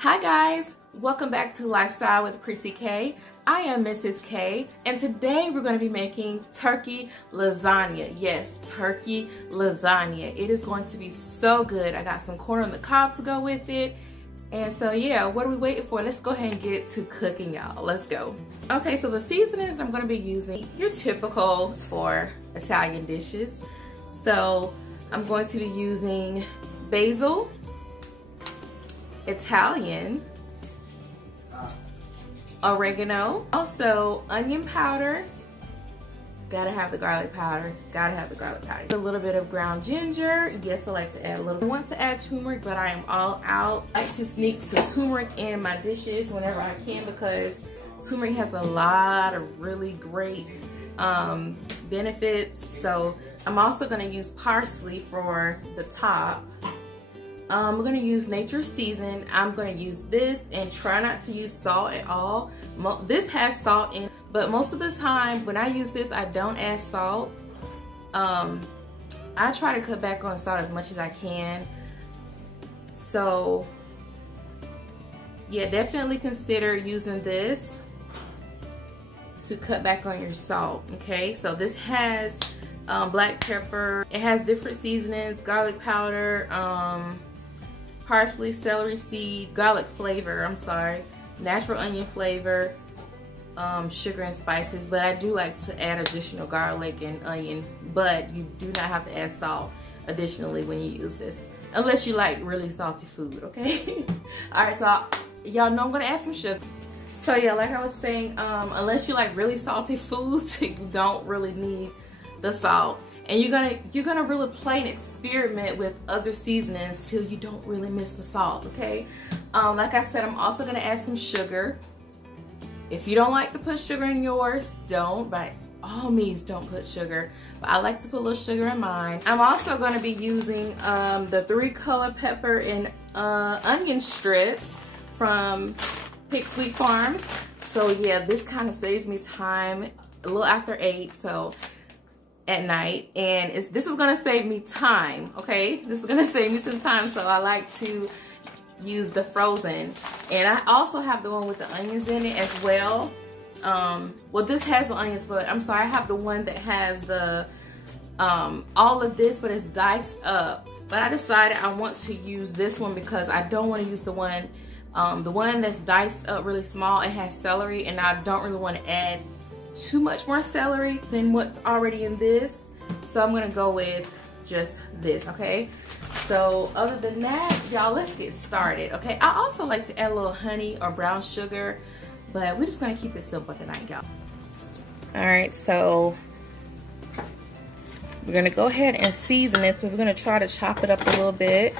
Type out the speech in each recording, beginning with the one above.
Hi guys, welcome back to Lifestyle with Prissy K. I am Mrs. K, and today we're going to be making turkey lasagna. Yes, turkey lasagna. It is going to be so good. I got some corn on the cob to go with it. And so yeah, what are we waiting for? Let's go ahead and get to cooking, y'all. Let's go. Okay, so the seasonings I'm going to be using, your typical for Italian dishes. So I'm going to be using basil, Italian, oregano, also onion powder, gotta have the garlic powder, a little bit of ground ginger. Yes, I like to add a little. I want to add turmeric, but I am all out. I like to sneak some turmeric in my dishes whenever I can because turmeric has a lot of really great benefits. So I'm also gonna use parsley for the top. We're gonna use nature season. I'm gonna use this and try not to use salt at all. This has salt in, but most of the time when I use this, I don't add salt. I try to cut back on salt as much as I can. So yeah, definitely consider using this to cut back on your salt, okay? So this has black pepper. It has different seasonings, garlic powder, parsley, celery seed, garlic flavor, natural onion flavor, sugar and spices, but I do like to add additional garlic and onion, but you do not have to add salt additionally when you use this, unless you like really salty food, okay? Alright, so y'all know I'm gonna add some sugar. So yeah, like I was saying, unless you like really salty foods, you don't really need the salt. And you're gonna really play and experiment with other seasonings till you don't really miss the salt, okay? Like I said, I'm also gonna add some sugar. If you don't like to put sugar in yours, don't. By all means, don't put sugar. But I like to put a little sugar in mine. I'm also gonna be using the 3-color pepper and onion strips from Pick Sweet Farms. So yeah, this kind of saves me time a little after 8. So at night, and this is gonna save me time, okay? This is gonna save me some time, so I like to use the frozen. And I also have the one with the onions in it as well. Well, this has the onions, but I'm sorry, I have the one that has the all of this, but it's diced up. But I decided I want to use this one because I don't want to use the one that's diced up really small. It has celery, and I don't really want to add too much more celery than what's already in this, so I'm gonna go with just this, okay? So other than that, y'all, let's get started, okay? I also like to add a little honey or brown sugar, but we're just gonna keep it simple tonight, y'all. All right, so we're gonna go ahead and season this, but we're gonna try to chop it up a little bit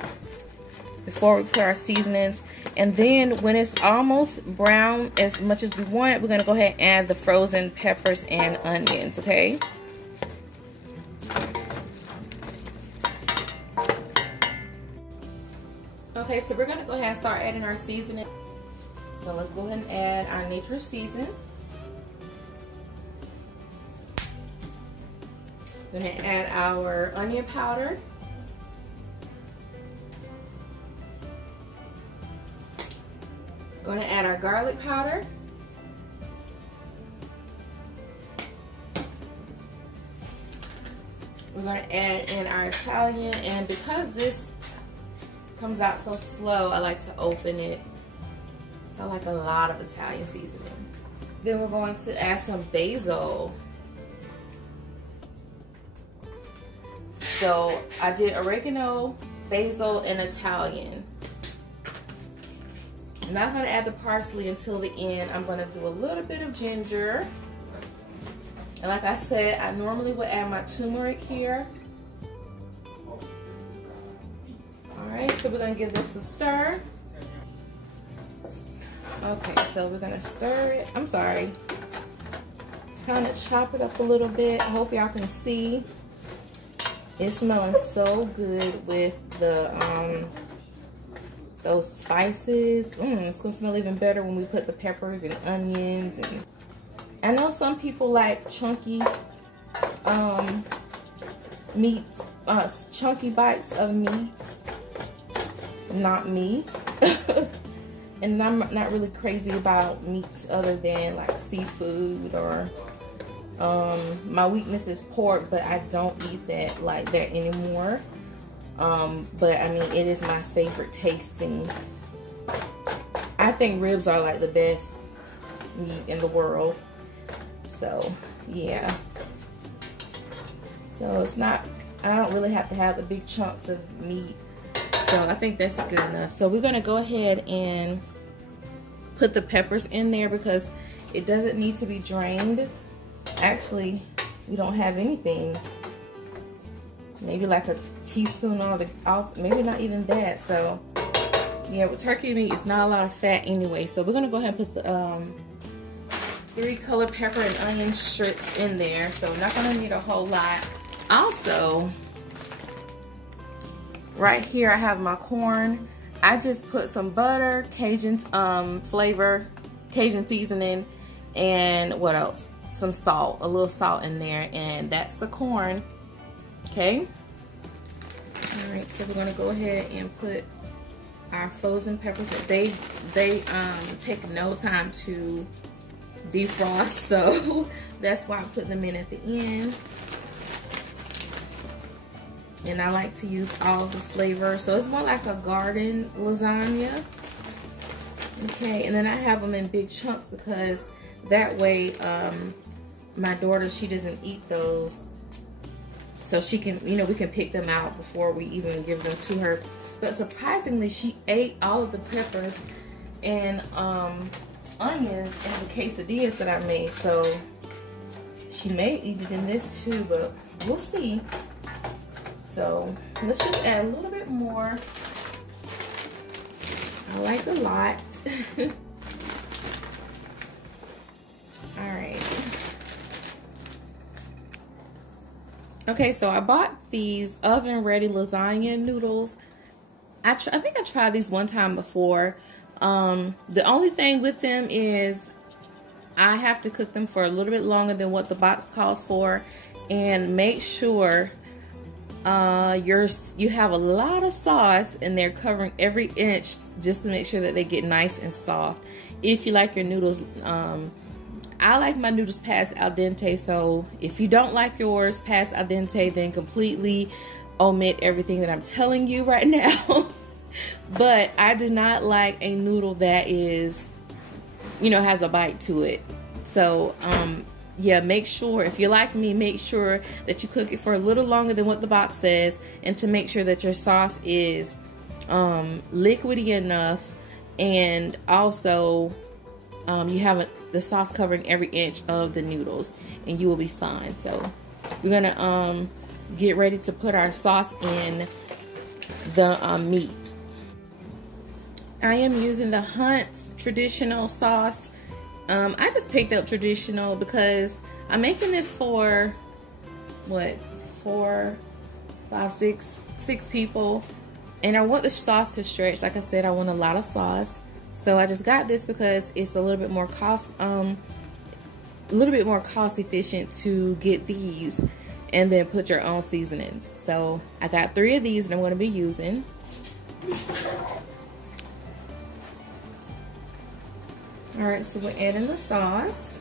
before we put our seasonings. And then when it's almost brown as much as we want it, we're gonna go ahead and add the frozen peppers and onions, okay? Okay, so we're gonna go ahead and start adding our seasoning. So let's go ahead and add our nature season. We're gonna add our onion powder. Going to add our garlic powder. We're going to add in our Italian, and because this comes out so slow, I like to open it. So I like a lot of Italian seasoning. Then we're going to add some basil. So I did oregano, basil, and Italian. I'm not going to add the parsley until the end. I'm going to do a little bit of ginger. And like I said, I normally would add my turmeric here. Alright, so we're going to give this a stir. Okay, so we're going to stir it. I'm sorry. Kind of chop it up a little bit. I hope y'all can see. It's smelling so good with the those spices. It's gonna smell even better when we put the peppers and onions. And I know some people like chunky meat, chunky bites of meat. Not me. And I'm not really crazy about meats other than like seafood or my weakness is pork, but I don't eat that like that anymore. But I mean, it is my favorite tasting. I think ribs are like the best meat in the world. So yeah. So it's not, I don't really have to have the big chunks of meat. So I think that's good enough. So we're gonna go ahead and put the peppers in there because it doesn't need to be drained. Actually, we don't have anything. Maybe like a teaspoon or maybe not even that. So yeah, with turkey meat, it's not a lot of fat anyway. So we're gonna go ahead and put the 3 color pepper and onion strips in there. So we're not gonna need a whole lot. Also, right here I have my corn. I just put some butter, Cajun flavor, Cajun seasoning, and what else? Some salt, a little salt in there, and that's the corn. Okay. All right, so we're gonna go ahead and put our frozen peppers. They take no time to defrost, so that's why I put them in at the end. And I like to use all the flavor, so it's more like a garden lasagna. Okay, and then I have them in big chunks because that way my daughter, she doesn't eat those, so she can, you know, we can pick them out before we even give them to her. But surprisingly, she ate all of the peppers and onions in the quesadillas that I made, so she may eat it in this too, but we'll see. So let's just add a little bit more. I like a lot. All right. Okay, so I bought these oven ready lasagna noodles. I think I tried these one time before. The only thing with them is I have to cook them for a little bit longer than what the box calls for, and make sure you have a lot of sauce and they're covering every inch just to make sure that they get nice and soft. If you like your noodles, I like my noodles past al dente, so if you don't like yours past al dente, then completely omit everything that I'm telling you right now. But I do not like a noodle that is, you know, has a bite to it. So yeah, make sure, if you're like me, make sure that you cook it for a little longer than what the box says, and to make sure that your sauce is liquidy enough, and also you have the sauce covering every inch of the noodles, and you will be fine. So we're gonna get ready to put our sauce in the meat. I am using the Hunt's traditional sauce. I just picked up traditional because I'm making this for what, 4, 5, 6 people, and I want the sauce to stretch. Like I said, I want a lot of sauce, so I just got this because it's a little bit more cost efficient to get these and then put your own seasonings. So I got 3 of these and I'm going to be using. All right, so we're adding the sauce.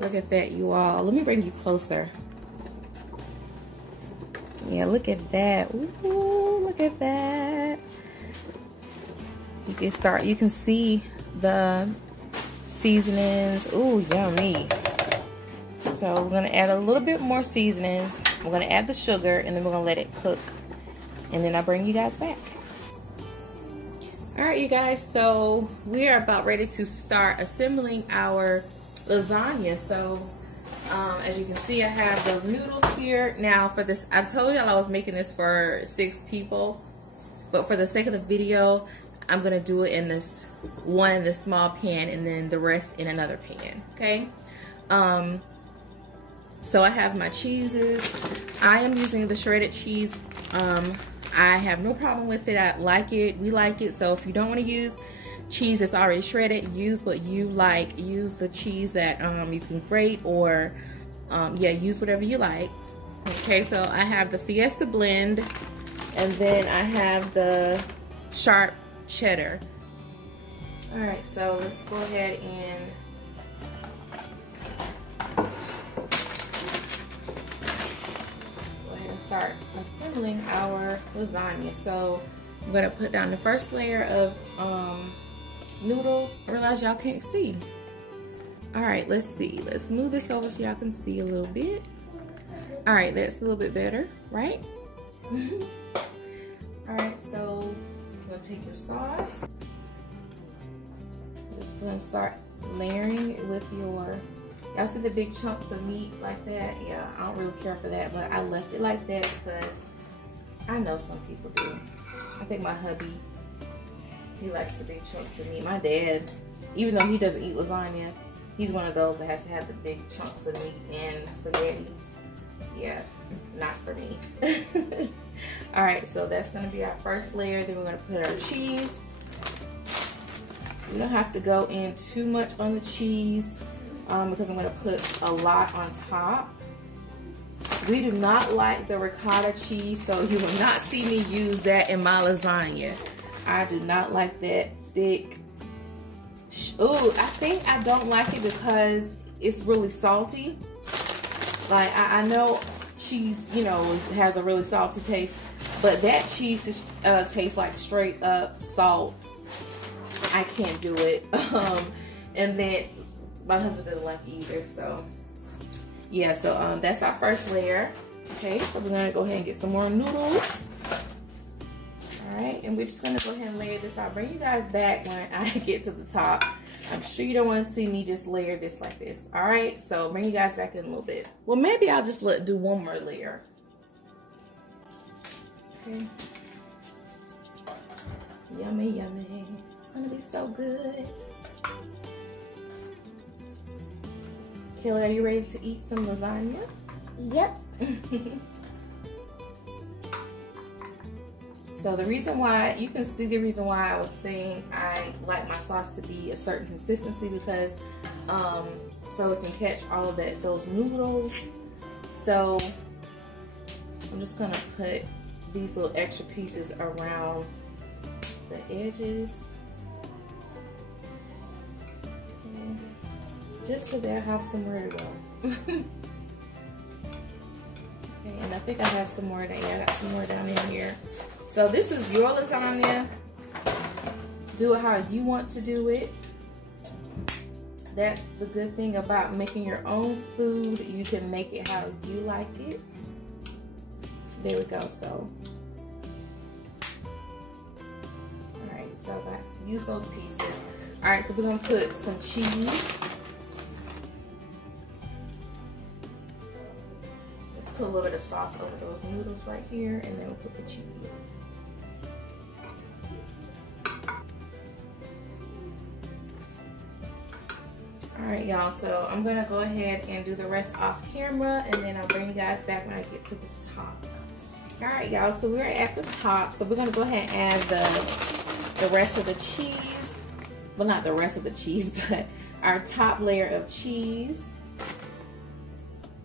Look at that, you all. Let me bring you closer. Yeah, look at that. Ooh, look at that. You can see the seasonings. Ooh, yummy. So we're gonna add a little bit more seasonings. We're gonna add the sugar, and then we're gonna let it cook. And then I'll bring you guys back. All right, you guys, so we are about ready to start assembling our lasagna. So as you can see, I have the noodles here. Now for this, I told y'all I was making this for 6 people, but for the sake of the video, I'm gonna do it in this small pan, and then the rest in another pan, okay? So I have my cheeses. I am using the shredded cheese. I have no problem with it. I like it. We like it. So if you don't want to use cheese that's already shredded, use what you like. Use the cheese that you can grate, or yeah, use whatever you like. Okay, so I have the Fiesta blend, and then I have the sharp cheddar. All right, so let's go ahead and start assembling our lasagna. So I'm gonna put down the first layer of noodles. I realize y'all can't see. All right, let's see. Let's move this over so y'all can see a little bit. All right, that's a little bit better, right? All right, so you're gonna take your sauce. Just gonna start layering it with your, y'all see the big chunks of meat like that? Yeah, I don't really care for that, but I left it like that because I know some people do. I think my hubby, he likes the big chunks of meat. My dad, even though he doesn't eat lasagna, he's one of those that has to have the big chunks of meat and spaghetti. Yeah, not for me. All right, so that's gonna be our first layer. Then we're gonna put our cheese. We don't have to go in too much on the cheese because I'm gonna put a lot on top. We do not like the ricotta cheese, so you will not see me use that in my lasagna. I do not like that thick. Oh, I think I don't like it because it's really salty. Like, I know cheese, you know, has a really salty taste, but that cheese just tastes like straight up salt. I can't do it. And then my husband doesn't like it either, so yeah. So that's our first layer. Okay, so we're gonna go ahead and get some more noodles. All right, and we're just gonna go ahead and layer this out. Bring you guys back when I get to the top. I'm sure you don't want to see me just layer this like this. All right, so bring you guys back in a little bit. Well, maybe I'll just do one more layer. Okay. Yummy, yummy. It's gonna be so good. Kayla, are you ready to eat some lasagna? Yep. So the reason why, you can see the reason why I was saying I like my sauce to be a certain consistency, because so it can catch all of those noodles. So I'm just gonna put these little extra pieces around the edges. Okay. Just so they'll have somewhere to go. Okay, and I think I have some more down here. I got some more down in here. So this is your lasagna. Do it how you want to do it. That's the good thing about making your own food. You can make it how you like it. There we go. So, all right. So I use those pieces. All right. So we're gonna put some cheese. Let's put a little bit of sauce over those noodles right here, and then we'll put the cheese. Alright, y'all, so I'm gonna go ahead and do the rest off camera, and then I'll bring you guys back when I get to the top. Alright, y'all, so we're at the top, so we're gonna go ahead and add the rest of the cheese. Well, not the rest of the cheese, but our top layer of cheese.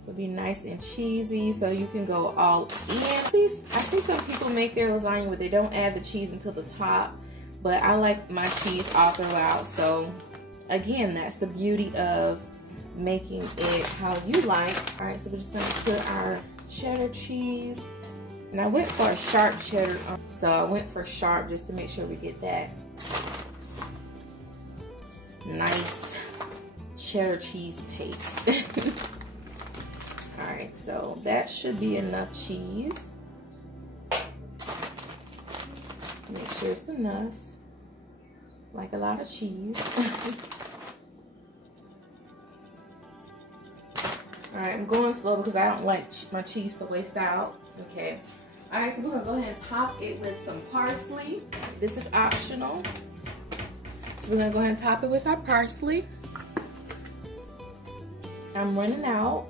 So be nice and cheesy, so you can go all in. I see some people make their lasagna where they don't add the cheese until the top, but I like my cheese all throughout. So again, that's the beauty of making it how you like. All right, so we're just gonna put our cheddar cheese. And I went for a sharp cheddar, so I went for sharp just to make sure we get that nice cheddar cheese taste. All right, so that should be enough cheese. Make sure it's enough. Like a lot of cheese. All right, I'm going slow because I don't like my cheese to waste out. Okay. All right, so we're gonna go ahead and top it with some parsley. This is optional. So we're gonna go ahead and top it with our parsley. I'm running out.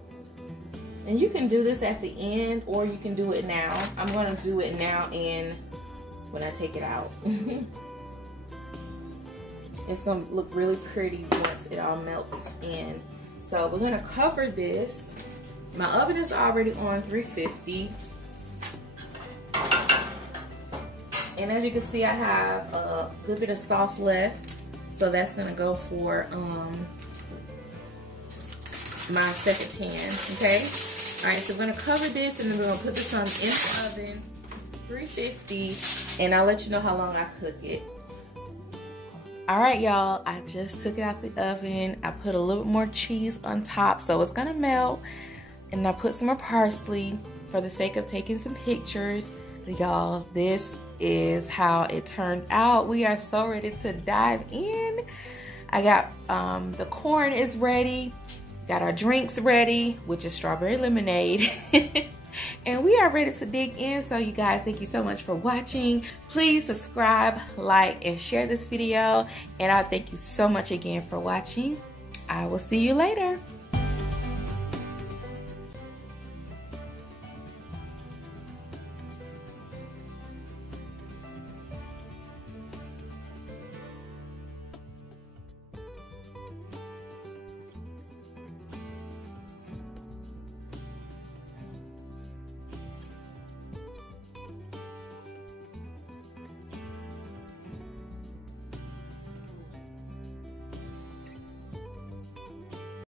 And you can do this at the end, or you can do it now. I'm gonna do it now and when I take it out. It's gonna look really pretty once it all melts in. So we're gonna cover this My oven is already on 350. And as you can see, I have a good bit of sauce left. So that's gonna go for my second pan, okay? All right, so we're gonna cover this and then we're gonna put this on in the oven, 350, and I'll let you know how long I cook it. All right, y'all, I just took it out the oven. I put a little bit more cheese on top so it's gonna melt. And I put some more parsley for the sake of taking some pictures. Y'all, this is how it turned out. We are so ready to dive in. I got the corn is ready. Got our drinks ready, which is strawberry lemonade. And we are ready to dig in. So you guys, thank you so much for watching. Please subscribe, like, and share this video. And I thank you so much again for watching. I will see you later.